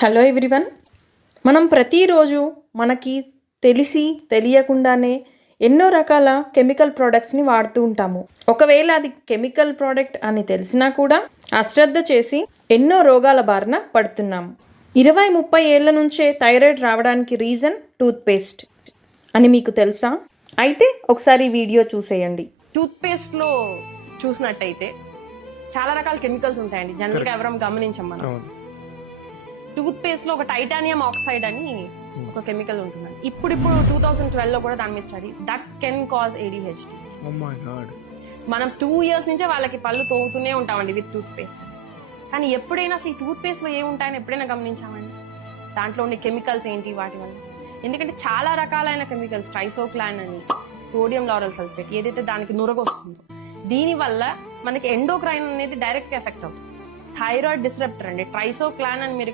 Hello everyone. మనం ప్రతిరోజు మనకి తెలిసి తెలియకుండానే ఎన్నో రకాల కెమికల్ ప్రోడక్ట్స్ని వాడుతూ ఉంటాము. ఒకవేళ అది కెమికల్ ప్రోడక్ట్ అని తెలిసినా కూడా అశ్రద్ధ చేసి ఎన్నో రోగాల బారిన పడుతున్నాము. 20-30 ఏళ్ల నుంచే థైరాయిడ్ రావడానికి రీజన్ టూత్పేస్ట్ అని మీకు తెలుసా? అయితే ఒకసారి వీడియో చూసేయండి. టూత్పేస్ట్లో చూసినట్టయితే చాలా రకాల కెమికల్స్ ఉంటాయండి. జనరల్గా ఎవరం గమనించాం మనం. టూత్పేస్ట్లో ఒక టైటానియం ఆక్సైడ్ అని ఒక కెమికల్ ఉంటుందండి. ఇప్పుడు 2012లో కూడా దాని మీద study that can cause ADHD. మనం 2 years నుంచే వాళ్ళకి పళ్ళు తోముతూనే ఉంటామండి విత్ టూత్పేస్ట్. కానీ ఎప్పుడైనా అసలు ఈ టూత్పేస్ట్లో ఏముంటాయని ఎప్పుడైనా గమనించామండి? దాంట్లో ఉండే కెమికల్స్ ఏంటి వాటి వల్ల? ఎందుకంటే చాలా రకాలైన కెమికల్స్, ట్రైసోక్లాన్ అని, సోడియం లారెల్ సల్ఫేట్, ఏదైతే దానికి నురగొస్తుందో దీనివల్ల మనకి ఎండోక్రైన్ అనేది డైరెక్ట్గా ఎఫెక్ట్ అవుతుంది. థైరాయిడ్ డిస్రప్టర్ అండి. ట్రైసోక్లాన్ అని మీరు